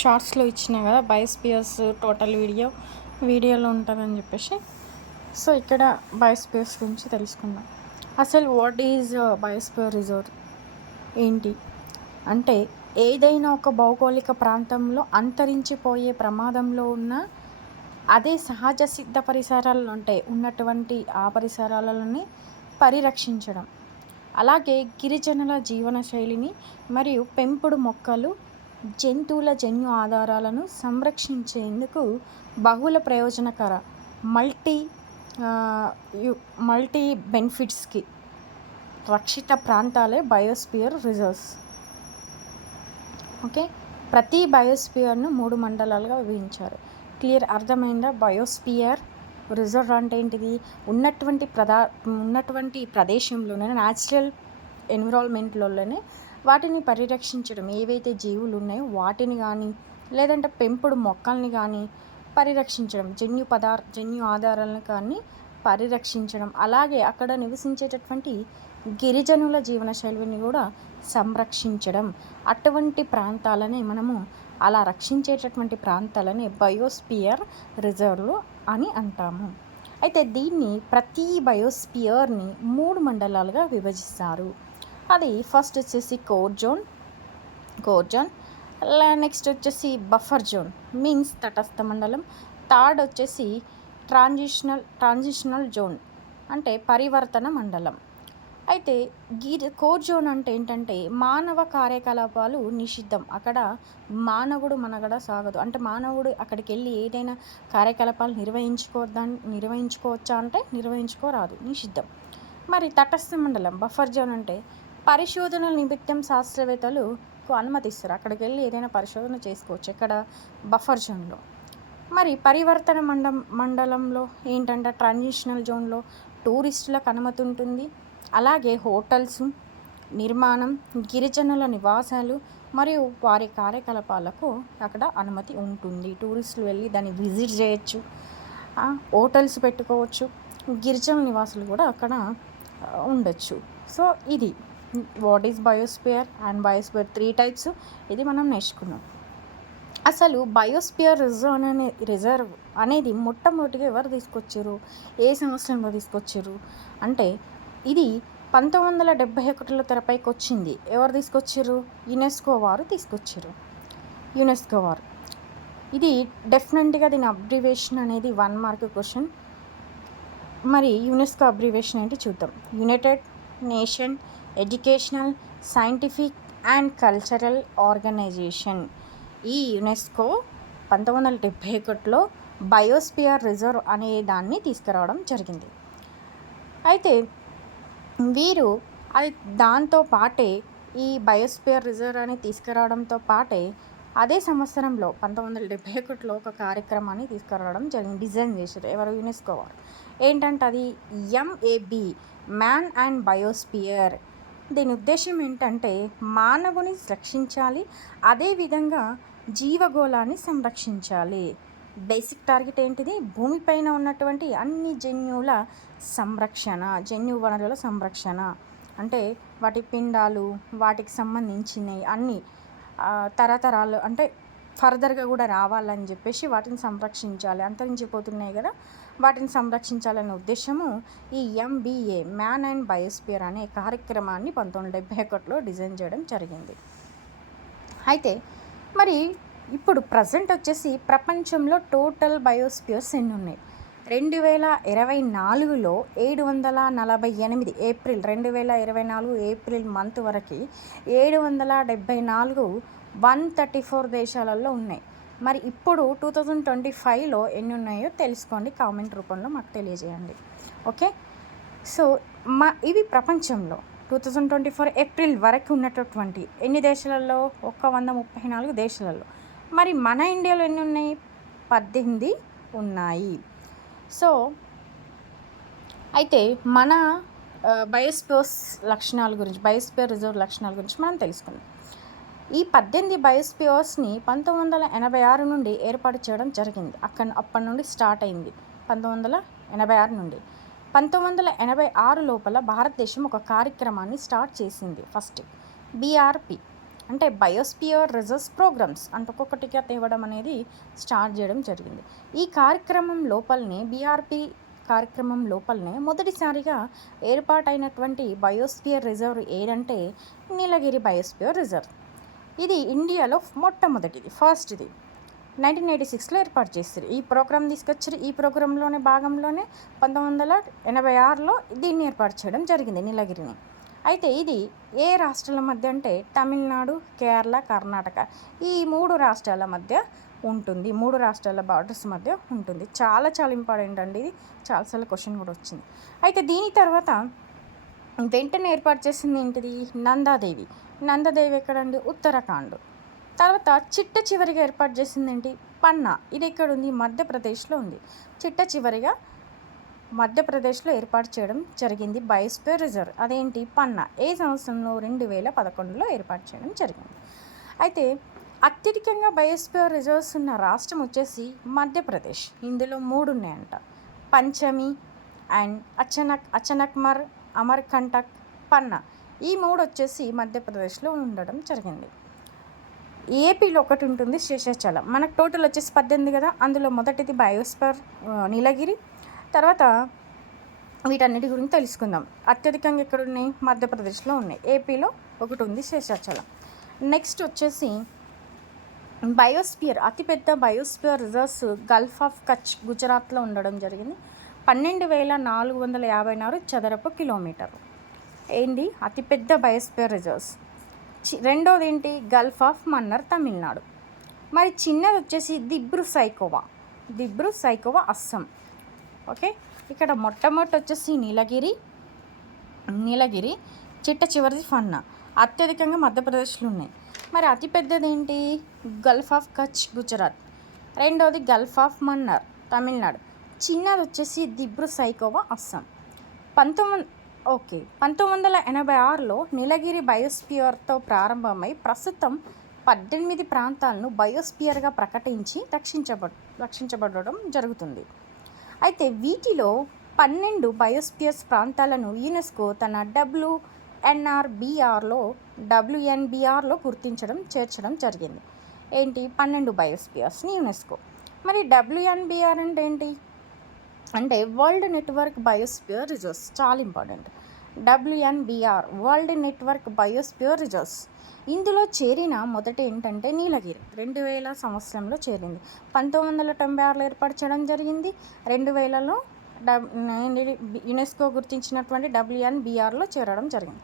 షార్ట్స్లో ఇచ్చిన కదా బయోస్పియర్స్ టోటల్ వీడియోలో ఉంటుందని చెప్పేసి. సో ఇక్కడ బయోస్పియర్స్ గురించి తెలుసుకుందాం. అసలు వాట్ ఈజ్ బయోస్పియర్ రిజర్వ్ ఏంటి అంటే, ఏదైనా ఒక భౌగోళిక ప్రాంతంలో అంతరించిపోయే ప్రమాదంలో ఉన్న అదే సహజ సిద్ధ పరిసరాలు ఉంటాయి ఉన్నటువంటి ఆ పరిసరాలని పరిరక్షించడం, అలాగే గిరిజనుల జీవన శైలిని మరియు పెంపుడు మొక్కలు జంతువుల జన్యు ఆధారాలను సంరక్షించేందుకు బహుళ ప్రయోజనకర మల్టీ మల్టీ బెనిఫిట్స్కి రక్షిత ప్రాంతాలే బయోస్పియర్ రిజర్వ్స్. ఓకే, ప్రతి బయోస్పియర్ను 3 మండలాలుగా విభజించారు. క్లియర్, అర్థమైందా? బయోస్పియర్ రిజర్వ్ అంటే ఏంటిది? ఉన్నటువంటి ప్రదేశంలోనే న్యాచురల్ ఎన్విరాన్మెంట్లోనే వాటిని పరిరక్షించడం, ఏవైతే జీవులు ఉన్నాయో వాటిని కానీ లేదంటే పెంపుడు మొక్కల్ని కానీ పరిరక్షించడం, జన్యు ఆధారాలను కానీ పరిరక్షించడం, అలాగే అక్కడ నివసించేటటువంటి గిరిజనుల జీవనశైలిని కూడా సంరక్షించడం. అటువంటి ప్రాంతాలని మనము అలా రక్షించేటటువంటి ప్రాంతాలని బయోస్పియర్ రిజర్వ్లు అని అంటాము. అయితే దీన్ని ప్రతి బయోస్పియర్ని 3 మండలాలుగా విభజిస్తారు. అది ఫస్ట్ వచ్చేసి కోర్ జోన్, నెక్స్ట్ వచ్చేసి బఫర్ జోన్ మీన్స్ తటస్థ మండలం, థర్డ్ వచ్చేసి ట్రాన్సిషనల్ జోన్ అంటే పరివర్తన మండలం. అయితే కోర్ జోన్ అంటే ఏంటంటే మానవ కార్యకలాపాలు నిషిద్ధం, అక్కడ మానవుడు మనగడ సాగదు, అంటే మానవుడు అక్కడికి వెళ్ళి ఏదైనా కార్యకలాపాలు నిర్వహించుకోవచ్చా అంటే నిర్వహించుకోరాదు, నిషిద్ధం. మరి తటస్థ మండలం బఫర్ జోన్ అంటే పరిశోధనల నిమిత్తం శాస్త్రవేత్తలకు అనుమతిస్తారు, అక్కడికి వెళ్ళి ఏదైనా పరిశోధన చేసుకోవచ్చు ఇక్కడ బఫర్ జోన్లో. మరి పరివర్తన మండలంలో ఏంటంటే ట్రాన్సిషనల్ జోన్లో టూరిస్టులకు అనుమతి ఉంటుంది, అలాగే హోటల్స్ నిర్మాణం, గిరిజనుల నివాసాలు మరియు వారి కార్యకలాపాలకు అక్కడ అనుమతి ఉంటుంది. టూరిస్టులు వెళ్ళి దాన్ని విజిట్ చేయొచ్చు, హోటల్స్ పెట్టుకోవచ్చు, గిరిజనుల నివాసాలు కూడా అక్కడ ఉండొచ్చు. సో ఇది what is biosphere and biosphere 3 types, ఇది మనం నేర్చుకున్నాం. అసలు బయోస్పియర్ రిజర్వ్ అనేది మొట్టమొదటిగా ఎవరు తీసుకొచ్చారు, ఏ సంవత్సరంలో తీసుకొచ్చారు అంటే ఇది 1971లో తెరపైకి వచ్చింది. ఎవరు తీసుకొచ్చారు? యునెస్కో వారు తీసుకొచ్చారు. ఇది డెఫినెట్గా దీని అబ్రివేషన్ అనేది 1 మార్క్ క్వశ్చన్. మరి యునెస్కో అబ్రివేషన్ ఏంటి చూద్దాం. United nation educational, scientific and cultural organization. ఈ యునెస్కో 1971లో బయోస్పియర్ రిజర్వ్ అనే దాన్ని తీసుకురావడం జరిగింది. అయితే వీరు అది దాంతో పాటే ఈ బయోస్పియర్ రిజర్వ్ అని తీసుకురావడంతో పాటే అదే సంవత్సరంలో 1971లో ఒక కార్యక్రమాన్ని తీసుకురావడం జరిగింది, డిజైన్ చేశారు ఎవరు? యునెస్కో వారు. ఏంటంటే అది MAB, మ్యాన్ అండ్ బయోస్పియర్. దీని ఉద్దేశం ఏంటంటే మానవుని రక్షించాలి, అదేవిధంగా జీవగోళాన్ని సంరక్షించాలి. బేసిక్ టార్గెట్ ఏంటిది? భూమిపైన ఉన్నటువంటి అన్ని జన్యు వనరుల సంరక్షణ, అంటే వాటి పిండాలు, వాటికి సంబంధించినవి అన్ని తరతరాలు అంటే ఫర్దర్గా కూడా రావాలని చెప్పేసి వాటిని సంరక్షించాలి, అంతరించిపోతున్నాయి కదా, వాటిని సంరక్షించాలనే ఉద్దేశము ఈ MBA, మ్యాన్ అండ్ బయోస్పియర్ అనే కార్యక్రమాన్ని 1971లో డిజైన్ చేయడం జరిగింది. అయితే మరి ఇప్పుడు ప్రజెంట్ వచ్చేసి ప్రపంచంలో టోటల్ బయోస్పియర్స్ ఎన్ని ఉన్నాయి? 2024లో 748, ఏప్రిల్ 2024 ఏప్రిల్ మంత్ వరకు 774 134 దేశాలలో ఉన్నాయి. మరి ఇప్పుడు 2025లో ఎన్ని ఉన్నాయో తెలుసుకోండి, కామెంట్ రూపంలో మాకు తెలియజేయండి. ఓకే, సో ఇవి ప్రపంచంలో 2024 ఏప్రిల్ వరకు ఉన్నటువంటి ఎన్ని దేశాలలో? 134 దేశాలలో. మరి మన ఇండియాలో ఎన్ని ఉన్నాయి? 18 ఉన్నాయి. సో అయితే మన బయోస్పియర్ రిజర్వ్ లక్షణాల గురించి మనం తెలుసుకుందాం. ఈ 18 బయోస్పియర్స్ని 1986 నుండి ఏర్పాటు చేయడం జరిగింది. అప్పటి నుండి స్టార్ట్ అయింది 1986 నుండి. 1986 లోపల భారతదేశం ఒక కార్యక్రమాన్ని స్టార్ట్ చేసింది. ఫస్ట్ BRP అంటే బయోస్పియర్ రిజర్వ్స్ ప్రోగ్రామ్స్ అంటే ఒక్కొక్కటిగా తేవడం అనేది స్టార్ట్ చేయడం జరిగింది. ఈ కార్యక్రమం లోపలనే బీఆర్పి కార్యక్రమం లోపలనే మొదటిసారిగా ఏర్పాటైనటువంటి బయోస్పియర్ రిజర్వ్ ఏదంటే నీలగిరి బయోస్పియర్ రిజర్వ్. ఇది ఇండియాలో మొట్టమొదటిది, ఫస్ట్ది 1986లో ఏర్పాటు చేస్తారు. ఈ ప్రోగ్రాం తీసుకొచ్చారు. ఈ ప్రోగ్రాంలోనే భాగంలోనే 1986లో దీన్ని ఏర్పాటు చేయడం జరిగింది నీలగిరిని. అయితే ఇది ఏ రాష్ట్రాల మధ్య అంటే తమిళనాడు, కేరళ, కర్ణాటక ఈ 3 రాష్ట్రాల మధ్య ఉంటుంది. 3 రాష్ట్రాల బార్డర్స్ మధ్య ఉంటుంది. చాలా చాలా ఇంపార్టెంట్ అండి ఇది. చాలాసార్లు క్వశ్చన్ కూడా వచ్చింది. అయితే దీని తర్వాత వెంటనే ఏర్పాటు చేసింది ఏంటిది? నందాదేవి. నందాదేవి ఎక్కడండి? ఉత్తరాఖండ్. తర్వాత చిట్ట చివరిగా ఏర్పాటు చేసింది ఏంటి? పన్నా. ఇది ఎక్కడుంది? మధ్యప్రదేశ్లో ఉంది. చిట్ట చివరిగా మధ్యప్రదేశ్లో ఏర్పాటు చేయడం జరిగింది బయోస్పియర్ రిజర్వ్. అదేంటి? పన్నా. ఏ సంవత్సరంలో? 2011లో ఏర్పాటు చేయడం జరిగింది. అయితే అత్యధికంగా బయోస్పియర్ రిజర్వ్స్ ఉన్న రాష్ట్రం వచ్చేసి మధ్యప్రదేశ్. ఇందులో 3 ఉన్నాయంట. పంచమి అండ్ అచనక్మర్, అమర్కంటక్, పన్నా. ఈ 3 వచ్చేసి మధ్యప్రదేశ్లో ఉండడం జరిగింది. ఏపీలో ఒకటి ఉంటుంది, శేషాచలం. మనకు టోటల్ వచ్చేసి 18 కదా. అందులో మొదటిది బయోస్పియర్ నీలగిరి. తర్వాత వీటన్నిటి గురించి తెలుసుకుందాం. అత్యధికంగా ఎక్కడ ఉన్నాయి? మధ్యప్రదేశ్లో ఉన్నాయి. ఏపీలో ఒకటి ఉంది, శేషాచలం. నెక్స్ట్ వచ్చేసి బయోస్పియర్ అతిపెద్ద biosphere reserves Gulf of Kutch గుజరాత్లో ఉండడం జరిగింది. 12,456 చదరపు కిలోమీటర్లు. ఏంటి? అతిపెద్ద బయోస్పియర్ రిజర్వ్స్. రెండోది ఏంటి? Gulf of Mannar, Tamil Nadu. మరి చిన్నది వచ్చేసి దిబ్రూ సైఖోవా అస్సాం. ఓకే, ఇక్కడ మొట్టమొదటి వచ్చేసి నీలగిరి, చిట్ట చివరిది పన్నా. అత్యధికంగా మధ్యప్రదేశ్లో ఉన్నాయి. మరి అతిపెద్దది ఏంటి? Gulf of Kutch Gujarat. రెండోది గల్ఫ్ ఆఫ్ మన్నార్, తమిళనాడు. చిన్నది వచ్చేసి దిబ్రూ సైఖోవా అస్సాం. 1986లో నీలగిరి బయోస్పియర్తో ప్రారంభమై ప్రస్తుతం 18 ప్రాంతాలను బయోస్పియర్గా ప్రకటించి రక్షించబడడం జరుగుతుంది. అయితే వీటిలో 12 బయోస్పియర్స్ ప్రాంతాలను యునెస్కో తన WNBRలో చేర్చడం జరిగింది. ఏంటి? 12 బయోస్పియర్స్ని యునెస్కో. మరి WNBR అంటే ఏంటి? అంటే వరల్డ్ నెట్వర్క్ బయోస్పియర్ రిజర్వ్స్. చాలా important. WNBR world network biosphere reserves. ఇందులో చేరిన మొదట ఏంటంటే నీలగిరి 2000 సంవత్సరంలో చేరింది. 1996లో ఏర్పాటు చేయడం జరిగింది. 2000లో యునెస్కో గుర్తించినటువంటి WNBRలో చేరడం జరిగింది.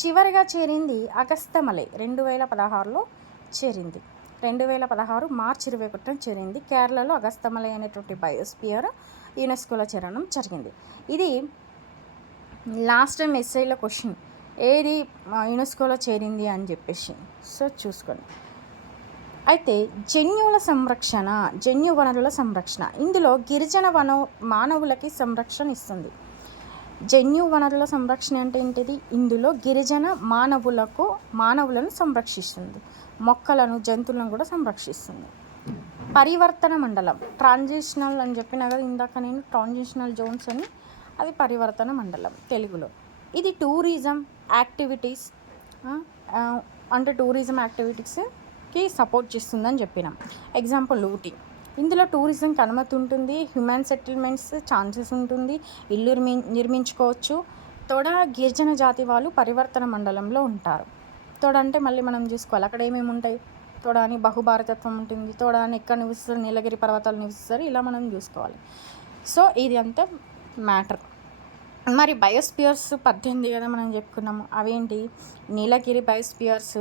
చివరిగా చేరింది అగస్తమలై 2016లో చేరింది. 2016 మార్చి 21 చేరింది. కేరళలో అగస్తమలై అనేటువంటి బయోస్పియర్ యునెస్కోలో చేరడం జరిగింది. ఇది లాస్ట్ టైం ఎస్ఐలో క్వశ్చన్, ఏది యునెస్కోలో చేరింది అని చెప్పేసి. సో చూసుకోండి. అయితే జన్యు వనరుల సంరక్షణ. ఇందులో గిరిజన మానవులకి సంరక్షణ ఇస్తుంది. జన్యు వనరుల సంరక్షణ అంటే ఏంటిది? ఇందులో గిరిజన మానవులను సంరక్షిస్తుంది. మొక్కలను, జంతువులను కూడా సంరక్షిస్తుంది. పరివర్తన మండలం. ట్రాన్సిషనల్ అని చెప్పిన కదా ఇందాక నేను, ట్రాన్సిషనల్ జోన్స్ అని. అది పరివర్తన మండలం తెలుగులో. ఇది టూరిజం యాక్టివిటీస్ అంటే టూరిజం యాక్టివిటీస్కి సపోర్ట్ చేస్తుందని చెప్పినాం. ఎగ్జాంపుల్ ఊటీ. ఇందులో టూరిజంకి అనుమతి ఉంటుంది, హ్యూమన్ సెటిల్మెంట్స్ ఛాన్సెస్ ఉంటుంది, ఇల్లు నిర్మించుకోవచ్చు. తోడ గిరిజన జాతి వాళ్ళు పరివర్తన మండలంలో ఉంటారు. తోడ అంటే మళ్ళీ మనం చూసుకోవాలి అక్కడ ఏమేమి ఉంటాయి. తోడ అని బహుభారతత్వం ఉంటుంది. తోడ అని ఎక్కడ నివసిస్తారు? నీలగిరి పర్వతాలు నివసిస్తారు. ఇలా మనం చూసుకోవాలి. సో ఇది అంతా మ్యాటర్. మరి బయోస్పియర్స్ 18 కదా మనం చెప్పుకున్నాము. అవేంటి? నీలగిరి బయోస్పియర్స్,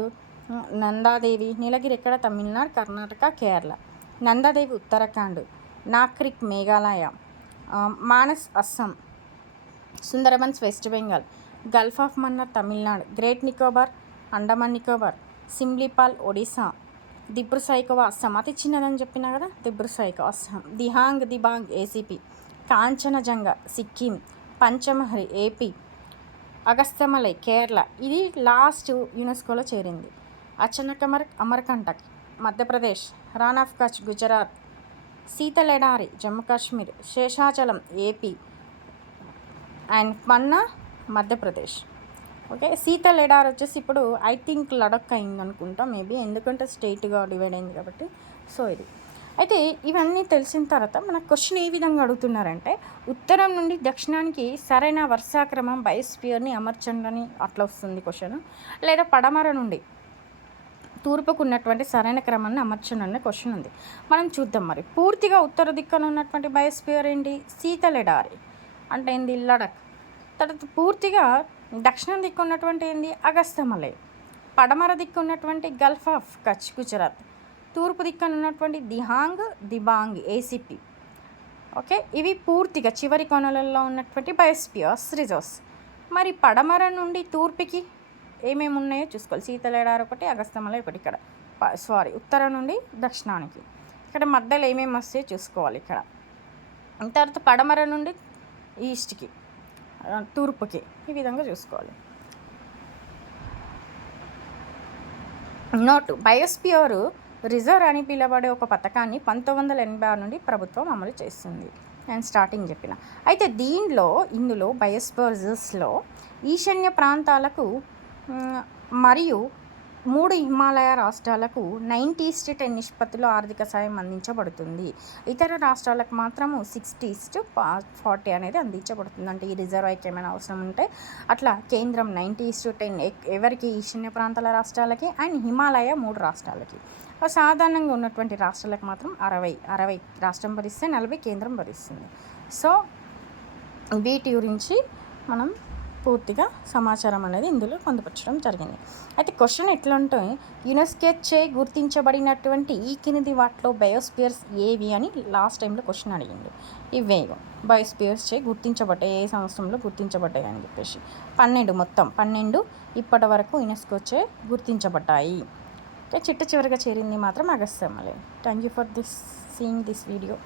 నందాదేవి. నీలగిరి ఎక్కడ? Tamil Nadu, Karnataka, Kerala. Nanda Devi Uttarakhand, నాక్రిక్ Meghalaya, Manas Assam, సుందరబన్స్ west Bengal, Gulf of Mannar Tamil Nadu, great Nicobar Andaman Nicobar, Simlipal Odisha, Dibru Saikhowa Assam. అతి చిన్నదని చెప్పినా కదా, దిబ్రూ సైఖోవా అస్సాం. Dibang ACP, Kanchenjunga Sikkim, పంచమహరి AP, Agasthyamalai Kerala. ఇది లాస్ట్ యునెస్కోలో చేరింది. అమర్కంటక్ మధ్యప్రదేశ్, రాన్ of Kutch Gujarat, శీతలెడారి Jammu Kashmir, Seshachalam AP and Panna Madhya Pradesh. Okay. Sheetal ఎడారి వచ్చేసి ఇప్పుడు ఐ థింక్ లడఖ్ అయింది అనుకుంటా మేబీ, ఎందుకంటే స్టేట్గా డివైడ్ అయింది కాబట్టి. సో ఇది అయితే ఇవన్నీ తెలిసిన తర్వాత మన క్వశ్చన్ ఏ విధంగా అడుగుతున్నారంటే, ఉత్తరం నుండి దక్షిణానికి సరైన వర్షాక్రమం బయోస్పియర్ని అమర్చండి అని అట్లా వస్తుంది క్వశ్చన్. లేదా పడమర నుండి తూర్పుకు ఉన్నటువంటి సరైన క్రమాన్ని అమర్చండి అనే క్వశ్చన్ ఉంది. మనం చూద్దాం మరి. పూర్తిగా ఉత్తర దిక్కున ఉన్నటువంటి బయోస్పియర్ ఏంటి? శీతల్ ఎడారి అంటే ఏంది? లడఖ్. తర్వాత పూర్తిగా దక్షిణ దిక్కు ఉన్నటువంటి ఏంది? అగస్త్య మలై. పడమర దిక్కు ఉన్నటువంటి గల్ఫ్ ఆఫ్ కచ్ గుజరాత్. తూర్పు దిక్కున ఉన్నటువంటి దిబాంగ్ ఏసీపీ. ఓకే, ఇవి పూర్తిగా చివరి కొనలలో ఉన్నటువంటి బయోస్పియర్స్ రిజర్వ్స్. మరి పడమర నుండి తూర్పుకి ఏమేమి ఉన్నాయో చూసుకోవాలి. శీతల ఎడారి ఒకటి, అగస్త్య మలై ఒకటి. ఇక్కడ ఉత్తరం నుండి దక్షిణానికి ఇక్కడ మధ్యలో ఏమేమి వస్తాయో చూసుకోవాలి ఇక్కడ. తర్వాత పడమర నుండి ఈస్ట్కి, తూర్పుకి, ఈ విధంగా చూసుకోవాలి. నోటు: బయోస్పియర్ రిజర్వ్ అని పిలువబడే ఒక పథకాన్ని 1986 నుండి ప్రభుత్వం అమలు చేస్తుంది. నేను స్టార్టింగ్ చెప్పిన. అయితే ఇందులో బయోస్పియర్స్లో ఈశాన్య ప్రాంతాలకు మరియు 3 హిమాలయ రాష్ట్రాలకు 90:10 నిష్పత్తిలో ఆర్థిక సాయం అందించబడుతుంది. ఇతర రాష్ట్రాలకు మాత్రము 60:40 అనేది అందించబడుతుంది. అంటే ఈ రిజర్వాయర్కి ఏమైనా అవసరం ఉంటే అట్లా కేంద్రం 90:10 ఎవరికి? ఈశాన్య ప్రాంతాల రాష్ట్రాలకి అండ్ హిమాలయ 3 రాష్ట్రాలకి. సాధారణంగా ఉన్నటువంటి రాష్ట్రాలకు మాత్రం 60 రాష్ట్రం భరిస్తే 40 కేంద్రం భరిస్తుంది. సో వీటి గురించి మనం పూర్తిగా సమాచారం అనేది ఇందులో పొందుపరచడం జరిగింది. అయితే క్వశ్చన్ ఎట్లా అంటే, యునెస్కో చే గుర్తించబడినటువంటి ఈ కింది వాటిలో బయోస్పియర్స్ ఏవి అని లాస్ట్ టైంలో క్వశ్చన్ అడిగింది. ఇవేగో బయోస్పియర్స్ చే గుర్తించబడ్డాయి, ఏ సంవత్సరంలో గుర్తించబడ్డాయి అని చెప్పేసి 12 ఇప్పటి వరకు యునెస్కో చే గుర్తించబడ్డాయి. చిట్ట చివరిగా చేరింది మాత్రం Agastya malai. Thank you for seeing this video.